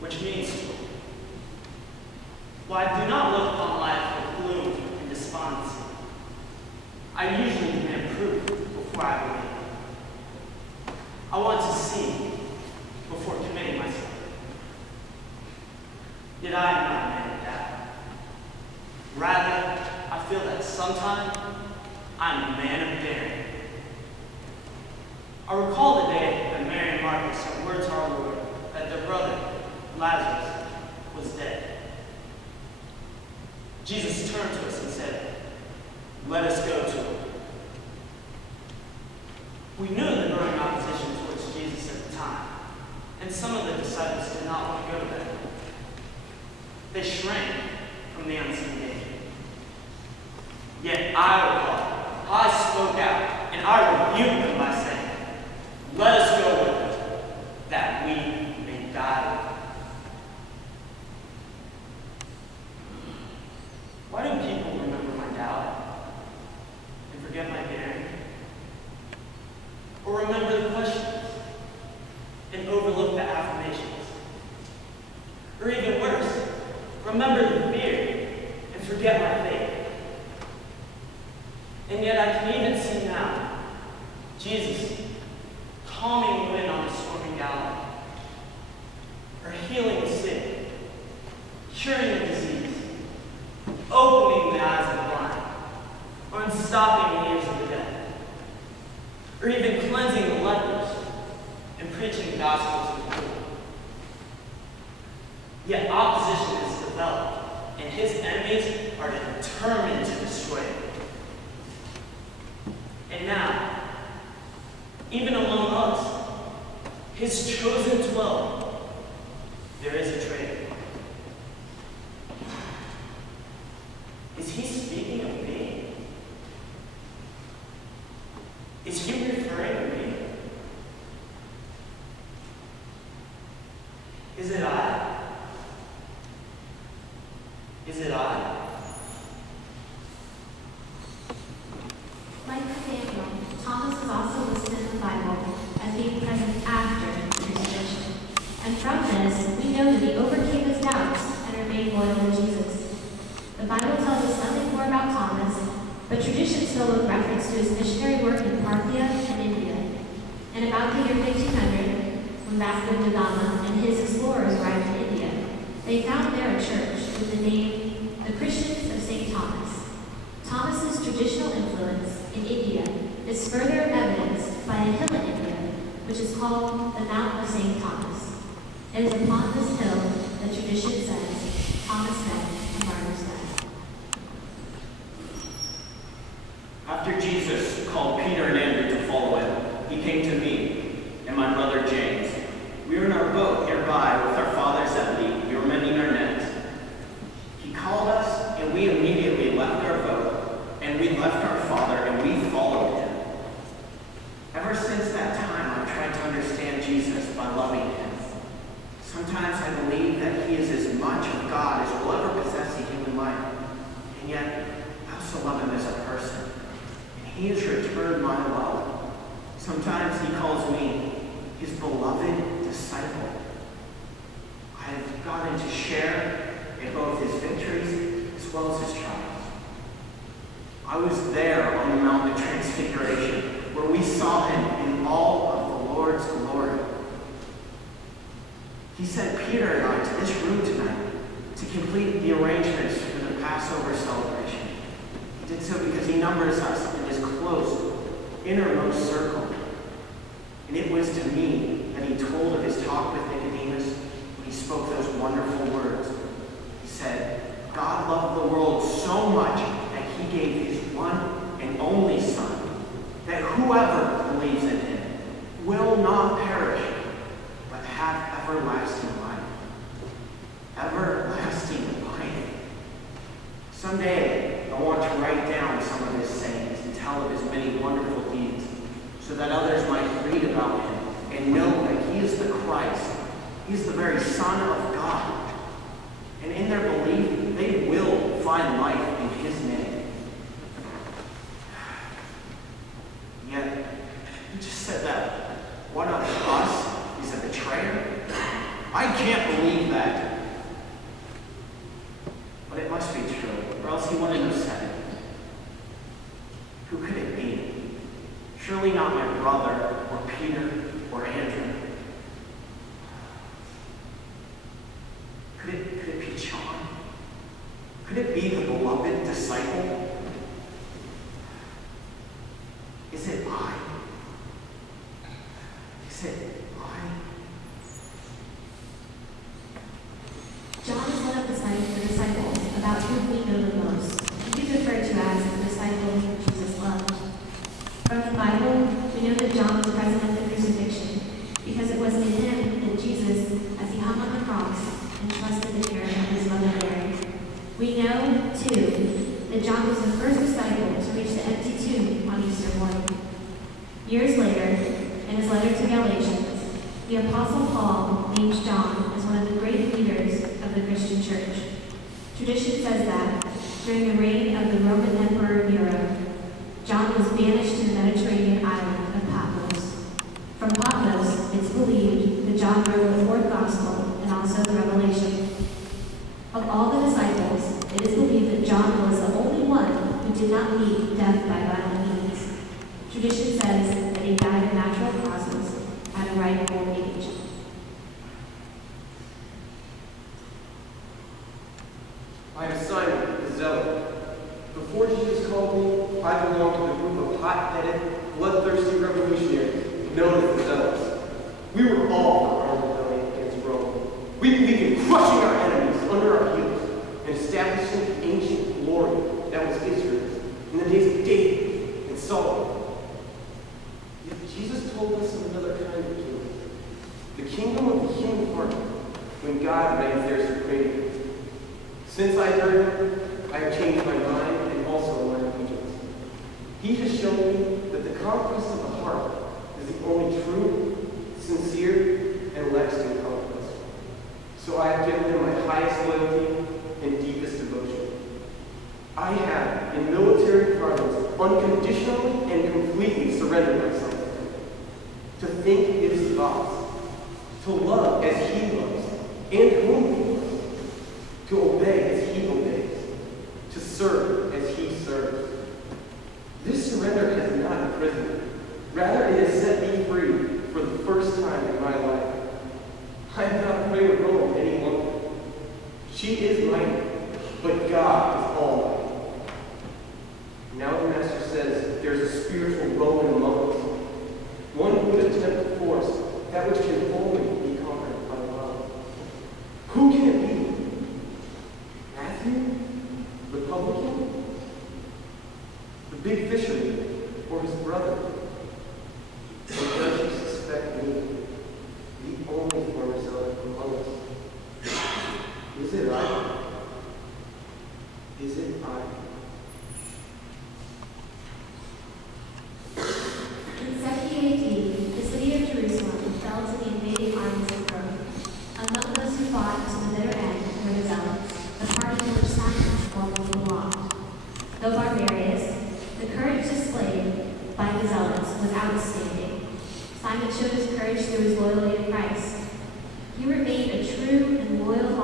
which means, while I do not look upon life with gloom and despondency, I usually demand proof before I believe. I want to see before committing myself. Yet I am not a man of doubt. Rather, I feel that sometimes I'm a man of daring. I recall the day that Mary and Martha sent word to our Lord that their brother, Lazarus, was dead. Jesus turned to us and said, "Let us go to him." We knew the growing opposition towards Jesus at the time, and some of the disciples did not want to go to that. They shrank from the unseen danger. Yet I recall, I spoke out, and I rebuked them by saying, "Let us go with them, that we may die with them." Why do people remember my doubt and forget my daring? Or remember the questions and overlook the affirmations? Or even worse, remember the fear and forget my faith? And yet I can even see now Jesus calming the wind on a stormy Galilee, or healing the sick, curing the disease, opening the eyes of the blind, or unstopping the ears of the deaf, or even cleansing the lepers and preaching the gospel to the poor. Yet opposition is developed, and his enemies are determined to destroy it. And now, even among us, his chosen 12, there is a traitor. Is he speaking of me? Is he referring to me? Is it I? Is it I? Like Samuel, Thomas is also listed in the Bible as being present after the crucifixion. And from this, we know that he overcame his doubts and remained loyal to Jesus. The Bible tells us nothing more about Thomas, but traditions fill with reference to his missionary work in Parthia and India. And about the year 1500, when Vasco da Gama and his explorers arrived in India, they found there a church with the name the Christians of St. Thomas. Thomas's traditional influence in India is further evidenced by a hill in India, which is called the Mount of St. Thomas. It is upon this hill that tradition says Thomas met a martyr's death. After Jesus called Peter and Andrew to follow him, he came to me and my brother James. We were in our boat nearby with our father Zebedee. We were mending our nets. He called us, and we immediately left our boat, and we left our father, and we followed him. Ever since that time, I've tried to understand Jesus by loving him. Sometimes I believe that he is as much of God as will ever possess a human life, and yet I also love him as a person. And he has returned my love. Sometimes he calls me his beloved disciple. I have gotten to share in both his victories as well as his trials. I was there on the Mount of Transfiguration, where we saw him in all of the Lord's glory. He sent Peter and I to this room tonight to complete the arrangements for the Passover celebration. He did so because he numbers us in his close, innermost circle. And it was to me that he told of his talk with Nicodemus when he spoke those wonderful words. He said, God loved the world so much that he gave his one and only Son, that whoever believes in him will not perish, but have everlasting life. Everlasting life. Someday, I want to write down some of his sayings and tell of his many wonderful deeds, so that others might read about him and know that he is the Christ. He is the very Son of God. And in their belief, they will find life in his name. Yet, you just said that one of us is a betrayer. I can't can't believe that. But it must be true, or else he wouldn't have said it. Who could it be? Surely not my brother, or Peter, or Andrew. Could it be John? Could it be the beloved disciple? Is it I? Is it I? John is one of the disciples about whom we know the most, and he's referred to as the disciple whom Jesus loved. From the Bible, we know that John was present at the crucifixion, because it was to him that Jesus, as he hung on the cross, entrusted the care of his mother Mary. We know, too, that John was the first disciple to reach the empty tomb on Easter morning. Years later, in his letter to Galatians, the Apostle Paul names John as one of the great leaders of the Christian church. Tradition says that, during the reign of the Roman Emperor Nero, John was banished to the Mediterranean island of Patmos. From Patmos, it's believed that John wrote the fourth gospel and also the Revelation. Of all the disciples, it is believed that John was the only one who did not meet death by violent means. Tradition says that he died of natural causes at a ripe old age. I am Simon, the Zealot. Before Jesus called me, I belonged to the group of hot-headed, bloodthirsty revolutionaries known as the Zealots. We were all for our rebellion against Rome. We believed in crushing our enemies under our heels and establishing the ancient glory that was Israel's in the days of David and Solomon. Yet Jesus told us of another kind of kingdom, the kingdom of the human heart, when God reigns there supremely. Since I heard him, I have changed my mind and also my allegiance. He has shown me that the conquest of the heart is the only true, sincere, and lasting conquest. So I have given him my highest loyalty and deepest devotion. I have, in military parlance, unconditionally and completely surrendered myself to him. To think his thoughts, to love as he loves, and whom he loves, to obey as he obeys, to serve as he serves. This surrender has not imprisoned me. Rather, it has set me free for the first time in my life. I am not afraid of Rome any longer. She is mighty, but God is almighty. Now the Master says there is a spiritual Roman among us, one who would attempt to force that which can only be conquered by love. Who can it be? Matthew? Republican? The big fisherman, or his brother? Or does he suspect me, the only former zealot among us? Is it I? Is it I? In 70 AD, the city of Jerusalem fell to the invading armies of Rome. Among those who fought to the bitter end were the Zealots, the party to which Simon formerly belonged. Though barbarous, the courage displayed by the Zealots was outstanding. Simon showed his courage through his loyalty to Christ. He remained a true and loyal